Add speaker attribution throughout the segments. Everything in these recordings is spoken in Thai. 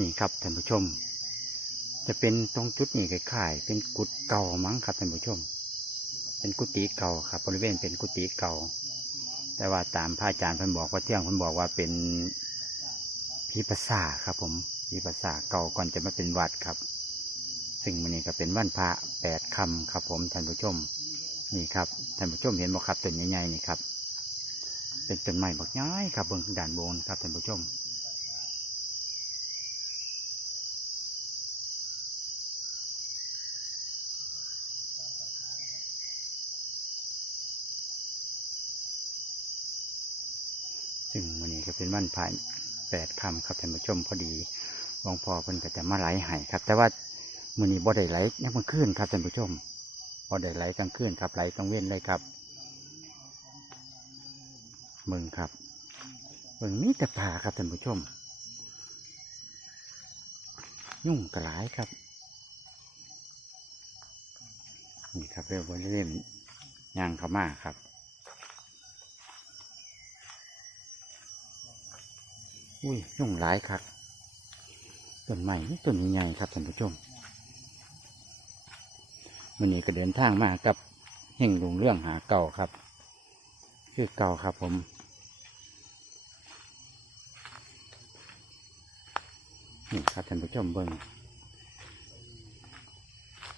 Speaker 1: นี่ครับท่านผู้ชม จะเป็นตรงจุดนี้คล้ายๆเป็นกุฏเก่ามั้งครับท่านผู้ชม เป็นกุฏิเก่าครับบริเวณเป็นกุฏิเก่า แต่ว่าตามพระอาจารย์เพิ่นบอกว่าเที่ยงเพิ่นบอกว่าเป็นพิปัสสาครับผมพิปัสสาเก่าก่อนจะมาเป็นวัดครับ ซึ่งมันนี้ก็เป็นวันพระแปดคำครับ ผมท่านผู้ชม นี่ครับท่านผู้ชมเห็นบ่ครับต้นใหญ่ๆนี่ครับ เป็นต้นไม้บักย้ายครับเบื้องด้านบนครับท่านผู้ชม ซึ่งวันนี้ก็ เป็นวันพระแปดคำครับท่านผู้ชมพอดีหลวงพ่อเพิ่นก็จะมาไหลให้ครับ แต่ว่ามือนี้บ่ได้ไหลยังมันขึ้นครับท่านผู้ชมบ่ได้ไหลกลางคืนครับไหลกลางเว้นเลยครับมืองครับมืองมีแต่ป่าครับท่านผู้ชม ยุ่งกระหลายครับนี่ครับเรื่องบริเวณย่างเขามาครับ อุ้ยยุ่งหลายครับต้นใหม่ต้นใหญ่ครับท่านผู้ชมวันนี้ก็เดินทางมากับเฮ่งลุงเรื่องหาเก่าครับ คือเก่าครับผมนี่ครับท่านผู้ชมเบิง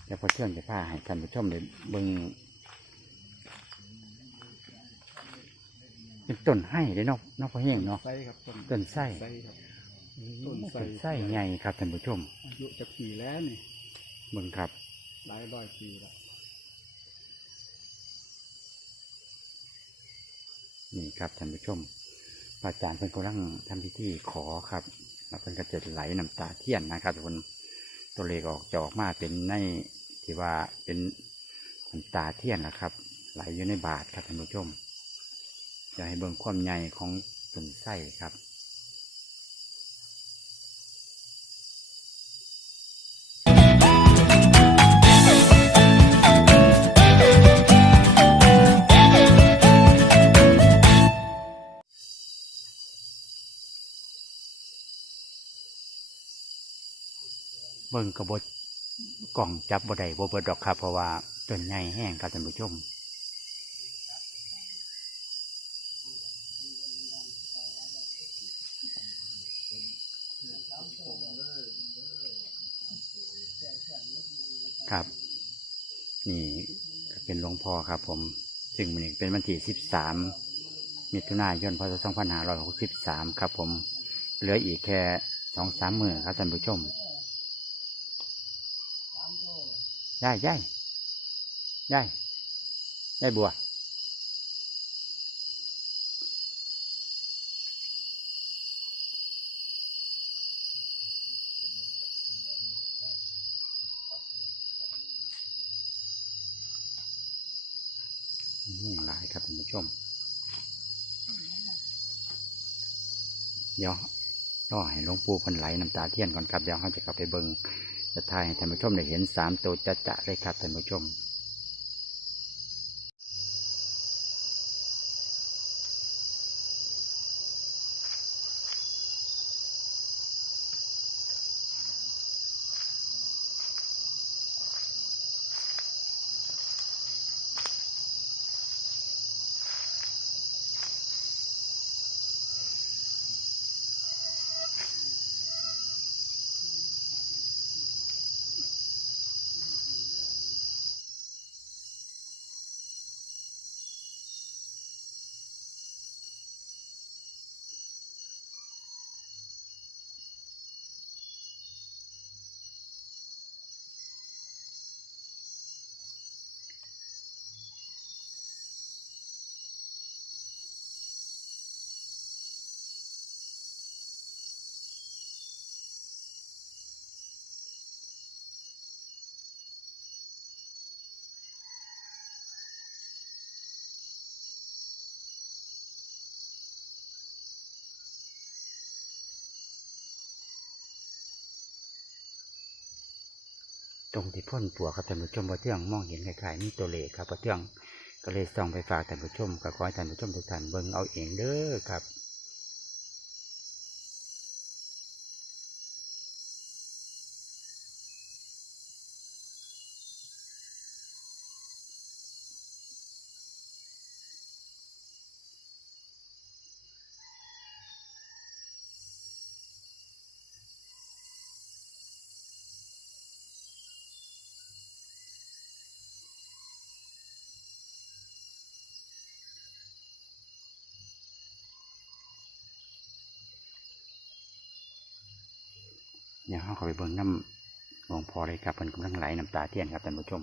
Speaker 1: เดี๋ยวพอเที่ยงจะพาให้ท่านผู้ชมเลยเบิ้ง เป็นต้นให้เลยเนาะเนาะพอเฮงเนาะ
Speaker 2: ไส้ครับต้น
Speaker 1: ต้นไส้
Speaker 2: ไส้ครับ ต้
Speaker 1: ต้
Speaker 2: น
Speaker 1: น
Speaker 2: ไส้
Speaker 1: ไส้ใหญ่ครับท่านผู้ชม
Speaker 2: อายุจะปีแล้วนี่
Speaker 1: เบิงครับ
Speaker 2: หลายร้อยปีแล้ว
Speaker 1: นี่ครับท่านผู้ชมพระอาจารย์เพิ่นกำลังทำพิธีขอครับแล้วเพิ่นก็จะไหลน้ำตาเทียนนะครับทุกคนตัวเลขออกจะออกมาเป็นในที่ว่าเป็นน้ำตาเทียนนะครับ ไหลอยู่ในบาทครับท่านผู้ชม จะให้เบิ่งความใหญ่ของต้นไส้ครับเบิ่งกระบดกล่องจับบ่ได้บ่เบิดดอกครับ เพราะว่าต้นใหญ่แห้งครับท่านผู้ชม ครับ นี่เป็นหลวงพ่อครับผมซึ่งมันเป็นวันที่สิบสามมิถุนายนพศสองพันห้าร้อยหกสิบสามครับผม เหลืออีกแค่สองสามมือครับท่านผู้ชมได้ได้ได้ได้บัวมุ่งหลาย ครับท่านผู้ชม เดี๋ยวก็ให้หลวงปู่พันไหลน้ำตาเทียนก่อนครับเดี๋ยวเขาจะกลับไปเบิงจะทายให้ท่านผู้ชมได้เห็นสามตัวจะจะเลยครับท่านผู้ชม ต รงที่พ่นปัวครับท่านผู้ชมพอเที่ยงมองเห็นคล้ายๆมีตัวเลขครับพอเที่ยงก็เลยส่องไปฝากท่านผู้ชมก็ขอให้ท่านผู้ชมทุกท่านเบิ่งเอาเองเด้อครับ เนี่ยเราเข้าไปเบิ่งน้ำหลวงพ่อเลยครับเป็นกำลังไหลน้ำตาเทียนครับท่านผู้ชม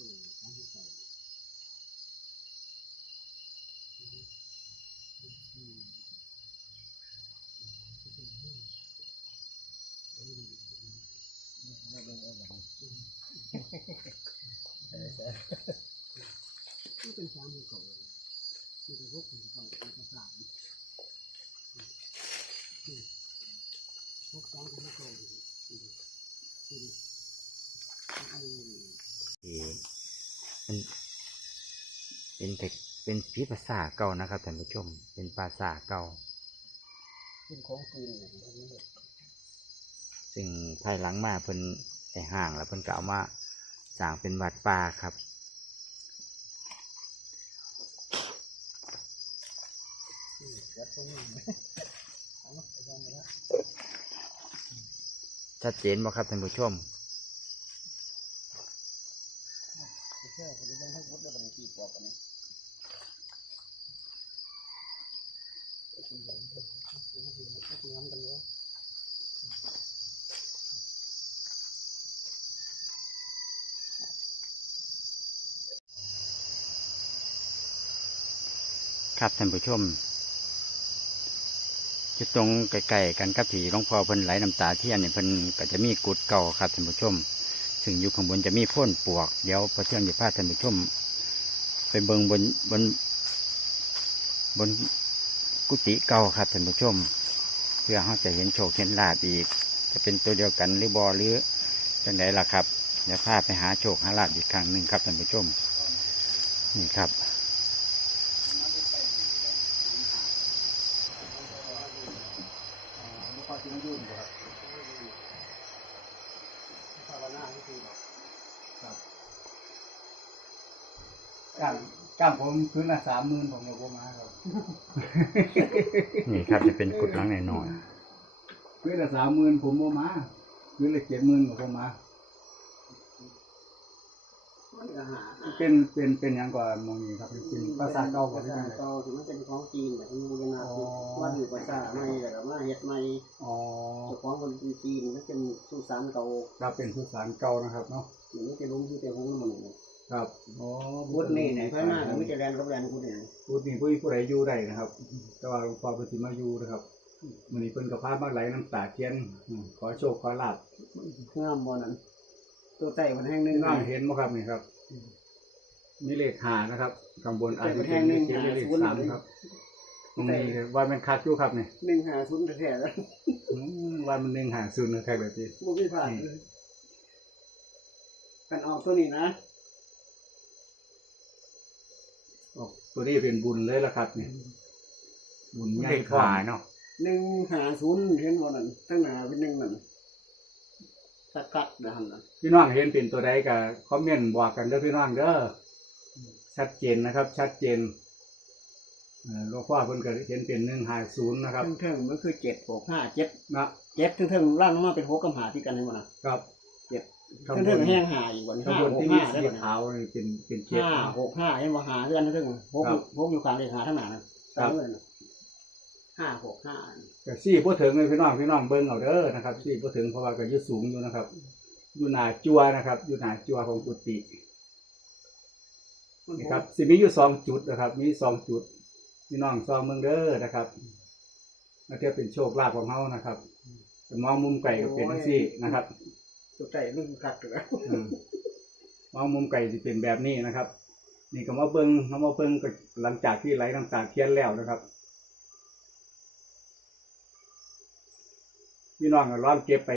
Speaker 3: นเป็นสามของเขามันเป็นพวกของเขาเป็นภาษาพวกสามของเขา
Speaker 1: ที่ เป็นเป็นเทคเป็นพิภาษาเก่านะครับท่านผู้ชม เป็นภาษาเก่า
Speaker 3: เป็นของจีน
Speaker 1: ซึ่งภายหลังมาเพิ่นไปห่างแล้วเพิ่นก็เอามาสร้างเป็นวัดป่าครับชัดเจนบ่ครับท่านผู้ชม
Speaker 2: แค่คนที่เล่นทั้งหมดเดี๋ยวมันกี่ปอกกันนี่น้ำกันเลย
Speaker 1: ครับท่านผู้ชมจุดตรงใกล้ๆกันกับที่หลวงพ่อเพิ่นไหลน้ำตาเทียนเนี่ยเพิ่นก็จะมีกุดเก่าครับท่านผู้ชม ซึ่งอยู่ข้างบนจะมีพ่นปวก เดี๋ยวพอเที่ยงจะพาท่านผู้ชมไปเบิงบนบนบนกุฏิเก่าครับท่านผู้ชม เพื่อเขาจะเห็นโชคเห็นลาบอีก จะเป็นตัวเดียวกันหรือบอหรือจังไดล่ะครับเดี๋ยวพาไปหาโชคหาลาบอีกครั้งหนึ่งครับท่านผู้ชม นี่ครับ
Speaker 2: ลูกค้าที่มายุ่งครับภาวนาที่คือครับ จ้างจ้างผมคืนละสามหมื่นผมกับผมมาครับ
Speaker 1: นี่ครับจะเป็นกุดหลังหน่อย
Speaker 2: คืนละสามหมื่นผมบ่มาคืนละเจ็ดหมื่นกับผมมาเป็นเป็นเป็นหยังก่อนมองนี้ครับเป็นภาษาเก่าก่อน
Speaker 3: ภา
Speaker 2: ที่
Speaker 3: ษา
Speaker 2: ไหน
Speaker 3: เก่าที่มันเป็นของจีนแบบที่บูรณา
Speaker 2: อ๋อ
Speaker 3: ว่าอยู่ภาษาใหม่แล้วก็มาเฮ็ดใหม่
Speaker 2: อ๋อ
Speaker 3: เจ้าของคนจีนมันเป็นสุสานเก่า
Speaker 2: เราเป็นภาษาเก่านะครับเนาะ
Speaker 3: อย่างนี้จะลุ้มที่เป็นของมันนี่
Speaker 2: ครับอ๋อ
Speaker 3: บุญนี่ไหนพระหน้าก็ไม่จะแลนกับแลนกูเนี่ย
Speaker 2: พูดนี่ผู้ผู้ใดอยู่ได้นะครับ แต่ว่าหลวงพ่อเพิ่นสิมาอยู่นะครับมื้อนี้เพิ่นก็พามาไหลน้ำตาเทียนอืมขอโชคขอลาบ
Speaker 3: งามบ่นั้น ตัวใต้มันแห้งนึง
Speaker 2: น้องเห็นบ่ครับนี่ครับมีเลขหานะครับข้างบนอาจจะเป็นเลขเจ็ดหรือเลขสามครับตรงนี้ก็ว่ามันคักอยู่ครับนี่
Speaker 3: หนึ่งหาศูนย์แท้ๆแล้ว
Speaker 2: อืมว่ามันหนึ่งหาศูนย์นะครับแบบนี้
Speaker 3: บ่มีผ่านเลยกันออกตัวนี้นะ
Speaker 2: ตัวนี้เป็นบุญเลยละครับนี่บุญ
Speaker 1: ๆ
Speaker 2: ใหญ่
Speaker 1: เลข
Speaker 2: พร้อ
Speaker 1: ขามเนาะ
Speaker 3: หนึ่งหาศูนย์เห็นบ่นั้นตั้งหน้าเป็นหนึ่งนั่นสักกัดนะหั่นน่ะ
Speaker 2: พี่น้องเห็นเป็นตัวใดก็คอมเมนต์บอกกันเด้อพี่น้องเด้อชัดเจนนะครับ ชัดเจนเอ่อหลวงพ่อเพิ่นก็เห็นเป็นหนึ่งหาศูนย์นะครับ
Speaker 3: เทิงๆมันคือเจ็ดหกห้าเจ็ด
Speaker 2: นะ
Speaker 3: เจ็ดเทิงๆล่างลงมาเป็นหกกับหาที่กันให้มันน่ะ
Speaker 2: ครับ
Speaker 3: เจ็ด
Speaker 2: ข้าง
Speaker 3: เทิ
Speaker 2: บ
Speaker 3: ง
Speaker 2: น
Speaker 3: ๆแห้งหาอีกวัน
Speaker 2: ข้าง
Speaker 3: ห้า
Speaker 2: บน
Speaker 3: หก
Speaker 2: ที่มี
Speaker 3: ห้าได้
Speaker 2: สี
Speaker 3: บ่เนี่ย
Speaker 2: ขาวนี่เป็นเป็นเจ็ด
Speaker 3: ห้าหกห้าเห็นบ่หาเทือนเทิงหก
Speaker 2: ครับ
Speaker 3: หกอยู่กลางเลขหาทั้งหนานะ
Speaker 2: ครับ
Speaker 3: เออน่ะห้าหกห้า
Speaker 2: ก็ซี่บ่ถึงเลยพี่น้องพี่น้องเบิ่งเอาเด้อนะครับซี่บ่ถึงเพราะว่าก็อยู่สูงอยู่นะครับ อยู่หน้าจัวนะครับ อยู่หน้าจัวของกุฏินี่ครับสิมีอยู่สองจุดนะครับ มีสองจุดพี่น้องซองเมืองเด้อนะครับแล้วเทียบเป็นโชคลาภของเฮานะครับมองมุมไก่ก็เป็นจังซี่นะครับ
Speaker 3: ตัวใจมันคือคักเลย
Speaker 2: อืมมองมุมไก่จะเป็นแบบนี้นะครับ นี่ก็มาเบิ้งมามาเบิ้งก็หลังจากที่ไหลน้ำตาเทียนแล้วนะครับพี่น้องก็ร้อนเก็บไป